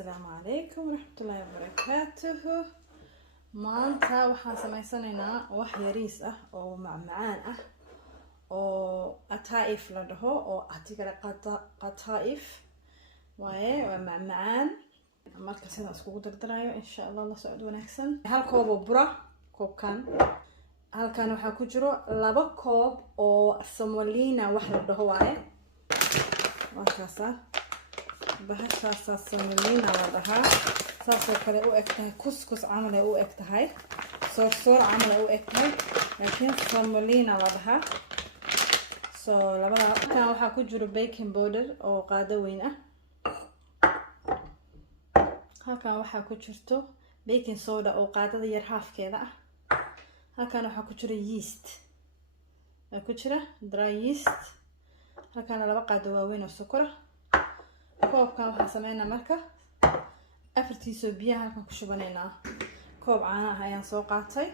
السلام عليكم ورحمة الله وبركاته. maanta waxaan sameysanaynaa wax yariis ah oo macmacaan ah oo qataa'if la dhaho oo atigala qataa'if waaye waa macmacaan marka sidaan iskugu dardarayo insha Allah la socod wanaagsan. hal koob oo bura koobkan halkan waxaa ku jiro 2 koob oo semolina wax la dhaho waaye markaasa bahashaasa semolina la dhahaa saasoo kale u egtahay kuskus camal ay u egtahay soor camal ay u egtahay laakiin semolina la dhahaa. so labada kan waxaa ku jiro baking powder oo qaado weyn ah, halkan waxaa ku jirto baking soda oo qaadada yar halfkeeda ah, halkan waxaa ku jiro yeast waa ku jira dry yeast, halkan 2 qaado waaweyn oo sokor ah. koobkan waxaan sameynaa marka afartiiso biyaha halkan ku shubaneynaa. koob caano ah ayaan soo qaatay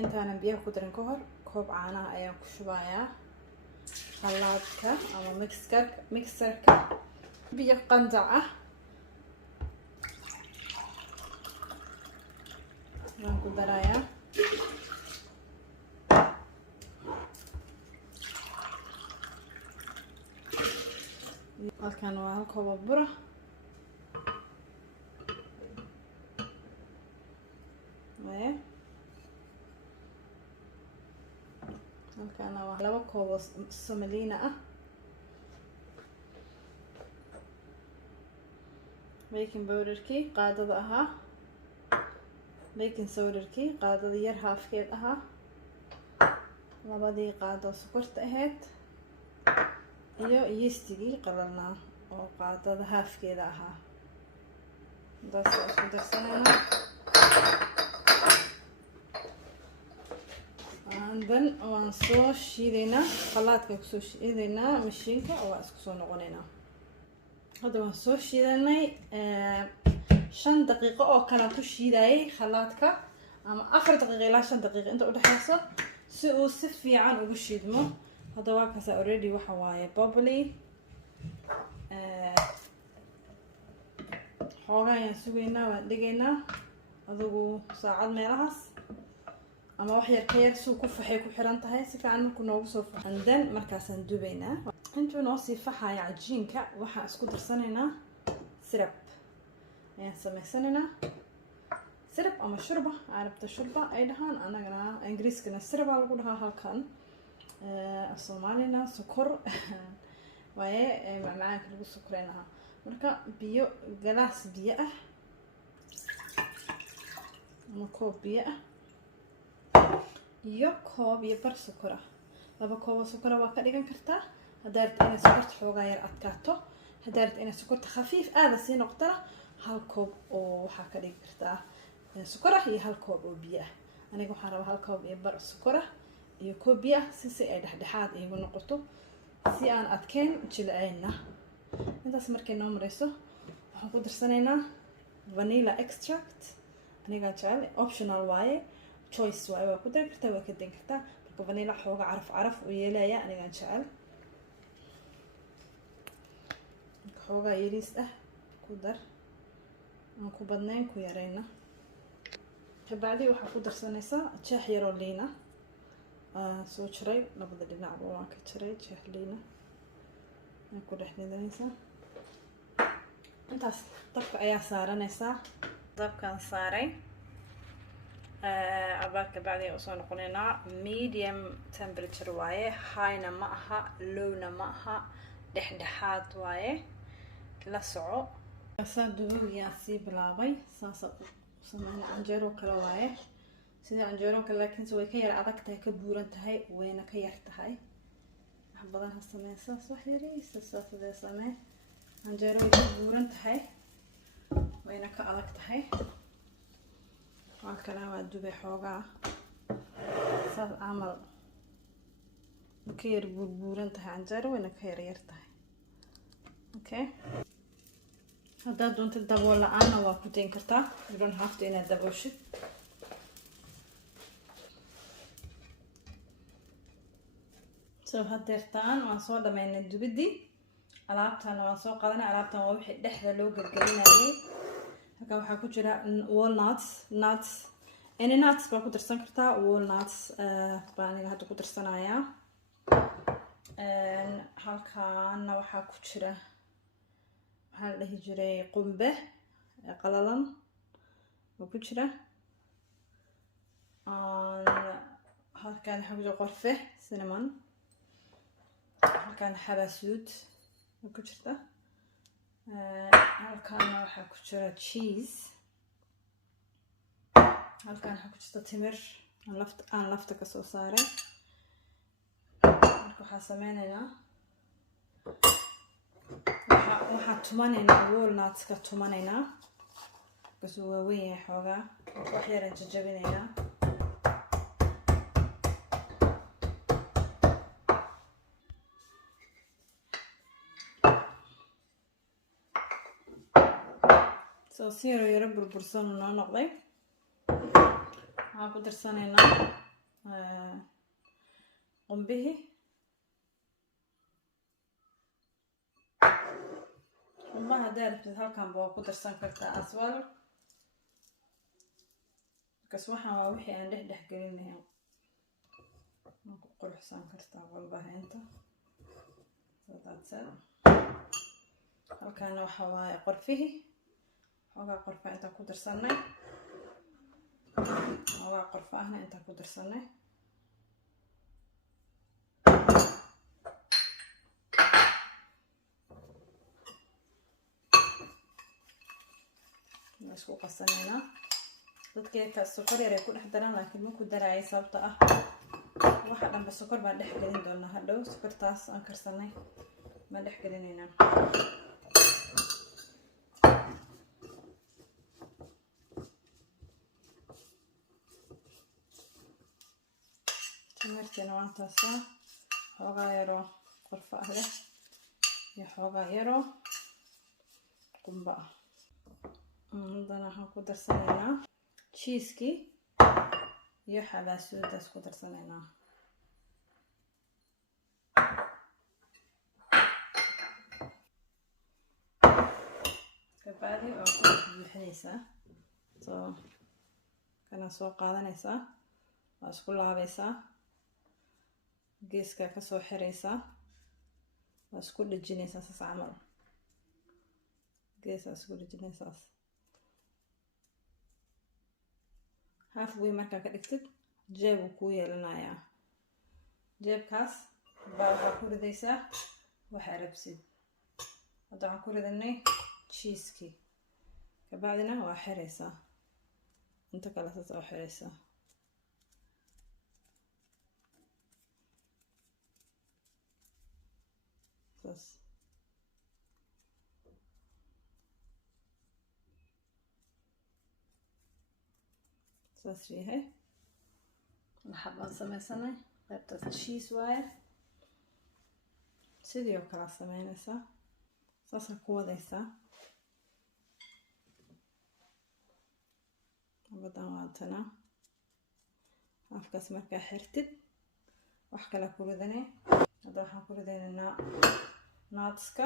intaanan biyaha ku darin ka hor koob caano ah ayaan ku shubayaa khalaadka ama mixerka biyo qandac ah waan ku darayaa. halkan waa 1 koob oo bura halkan waa 2 koob oo semolina ah, baking powderkii qaadada ahaa, baking sodarkii qaadada yar halfkeed ahaa, 2 qaado sokorta ahayd iyo yeastigii qalalnaa oo qaadada halfkeeda ahaa. intaas isku darsanayna dan waan soo shiidaynaa khalaadka kusoo shiidaynaa mashiinka oo waa isku soo noqonaynaa. hadda waan soo shiidanay 5 daqiiqo oo kala ku shiidayay khalaadka ama 4 daqiiqo ilaa 5 daqiiqo inta u dhaxayso si uu si fiican ugu shiidmo. hadda waa kaas already waxa waaye bubbly xoogaa ayaan sugaynaa waan dhigaynaa adigu saacad meelahaas ama wax yar ka yar suu ku faxay ku xiran tahay si fiican markuu noogu soo faxo and then markaasaan dubaynaa. intuu noo sii faxaya cajiinka waxaan isku darsanaynaa syrup ayaan sameysanaynaa, syrup ama shurba carabta shurba ay dhahaan, anagana ingiriiskana syrup lagu dhahaa, halkan soomaalina sokor waaye macmacaanka lagu sokoreyn lahaa. marka biyo galaas biyo ah ama koob biyo ah iyo koob iyo bar sokor ah. 2 koob oo sokor waa ka dhigan kartaa haddaad rabto inaad sokorta xoogaa yar adkaato, haddaad rabto inaad sokorta khafiif aada sii noqotana 1 koob oo waxaa ka dhigi kartaa sokor ah iyo 1 koob oo biyo ah. aniga waxaan rabaa 1 koob iyo bar sokor ah iyo koob biyo ah si ay dhexdhexaad iigu noqoto si aan adkeyn jilceyna. intaas markay noo mareyso waxaan ku darsanaynaa vanilla extract, aniga jecel optional waaye choice waaye waa ku dari kartaa waa ka dan kartaa marka vanilla xooga caraf u yeelaya aniga jecel. xooga yariis ah ku dar aan ku badnayn ku yareyna. kabacdi waxaa ku darsanaysaa jeex yaroo liina soo jiray labada dhinacba waan ka jiray jeex liina aan ku dhex nidanaysaa. intaas dabka ayaa saaranaysaa, dabkaan saaray abaarka bacdi usoo noqonaynaa medium temperature waaye, highna ma aha lowna ma aha dhexdhexaad waaye la soco. asaa dubugiyaa sii bilaabay saasa sameyn canjeero kale waaye sida canjeero kale laakiin way ka yar adag tahay ka buuran tahay wayna ka yar tahay wax badan ha sameysaa wax yariis saasada samee canjeero way ka buuran tahay wayna ka adag tahay. waa kala waa dubay xoogaa saas camal ka yar buuran tahay canjeero wayna ka yar tahay. okay haddaad doonto dabool la-aanna waa ku dayn kartaa, you don't have to inaad dabooshid. so hadeertaan waan soo dhameynay dubidii alaabtan waan soo qaadanay. alaabtan waa wixii dhexda loo gelgelinayay. halkan waxaa ku jira walnuts, nuts, any nuts baa ku darsan kartaa. walnuts baan aniga hadda ku darsanayaa. halkaana waxaa ku jira waxaa la dhihi jiray qumbe qalalan oo ku jira. halkan waxaa ku jira qorfe cinnamon. halkan xabasuud oo ku jirta. halkaana waxaa ku jira cheese. halkan waxaa ku jirta timir aan lafta ka soo saaray. marka waxaa sameynaynaa waxaa tumanaynaa walnutska tumanaynaa kasoo waaweyn yahay xoogaa. wax yaraan jajabinaynaa. soo si yaro burbursan noo noqday. waxaan ku darsanaynaa qumbihii. qumbaha haddaad rabtid halkan waa ku darsan kartaa as well. markaas waxaan waa wixii aan dhex gelin lahayn. waan ku quruxsan kartaa qumbaha inta. halkaana waxaa waaye qorfihii. xoogaa qorfa intaan ku darsanay. xoogaa qorfa ahna intaan ku darsanay. isku qasanaynaa. dadka sokor yar ay ku dhex daraan laakiin ma ku daraayay sababta ah waxa dhanba sokor baan dhex gelin doonaa hadhow. sokortaas aan karsanay baan dhex gelinaynaa. timirtiina waan taasaa. xoogaa yaroo qorfa ah leh iyo xoogaa yaroo qumba ah. haddana waxaan ku darsanaynaa cheeskii iyo xabaasuudaas ku darsanaynaa. kabacdi waa ku buuxinaysaa. soo kana soo qaadanaysaa. waa isku laabaysaa. geeskaa kasoo xiraysaa. waa isku dhejinaysaa saas camal. geesaa isku dhejinaysaas. halfway markaa ka dhigtid jeeb uu kuu yeelanayaa. jeebkaas baa waxaa ku ridaysaa waxaa rabsid. hadda waxaan ku ridanay cheeskii. kabacdina waa xiraysaa. inta kale saas oo xiraysaa. saas saas yahay. maxaa baan sameysanay qaybtaas cheese waaye. sidii oo kala sameynaysaa. saasaa ku wadaysaa. abadan waatana. afkaas markaa xirtid wax kale ku ridanay. hadda waxaan ku ridanaynaa nutska.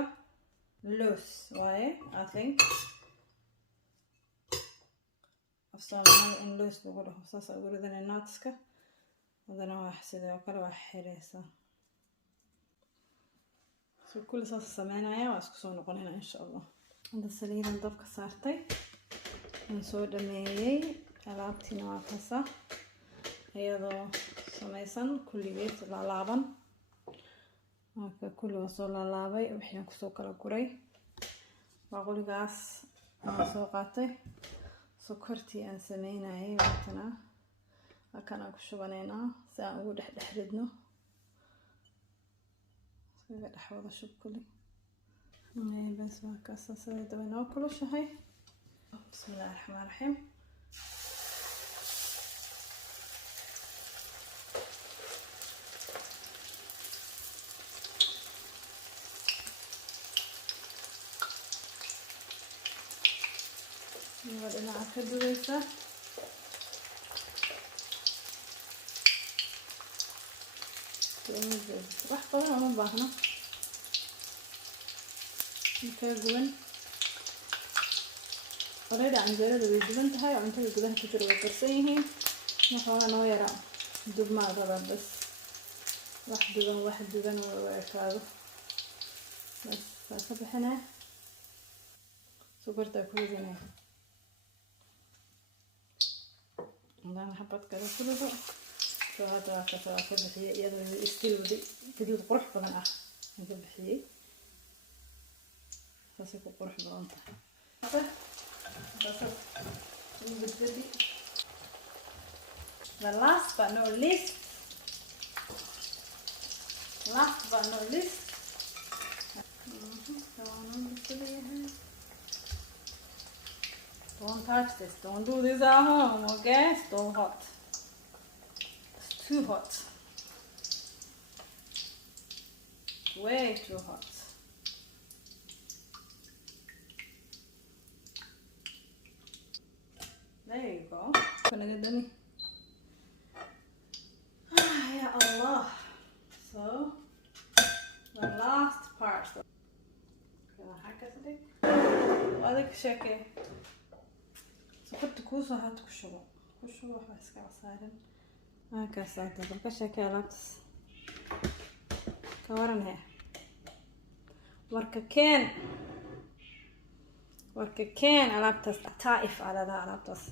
loos waaye I think. afsoomaali in loos lagu dhaho. saasaa ugu ridanay nutska. haddana waa sidoo kale waa xiraysaa. so kulli saas sameynaya. waa isku soo noqonaynaa insha allah. hadda saliidan dabka saartay. waan soo dhameeyey. alaabtiina waa taasa iyadoo sameysan kulligeed laalaaban. marka kulli waa soo laalaabay. wixii kusoo kala guray. baaquligaas waan soo qaatay. sokortii aan sameynayay waatana. halkan aan ku shubanaynaa si aan ugu dhex ridno. iskaga dhex wada shub kulli. bas waa kaas sida daba noo kulushahay. bismillaahi raxmaani raxiim. dhinaca ka dubaysa. wax badan uma baahno. guban already canjeerada way duban tahay cuntada gudaha ku jira way karsan yihiin waxaa noo yaraa dubmaa raba bas wax duban way kaado bas ka bixinaa sokorta ku ridinaa ndana xabad kale ku rido soo hada ka bixiyay iyadoo still gaduud qurux badan ah ka bixiyay taasi ku qurux badan tahay the last but not least don't touch this, don't do this at home, okay? It's too hot, it's too hot, way too hot. There you go. Gonna get done. Ya Allah. So the last part. Kaya hakasdi. Wadik shake. So كنت كوسو هات كشوا حاسك عصارن. هكذا طبعا كشكل لابس. كورنها. ورككين لابس طائف على ذا لابس.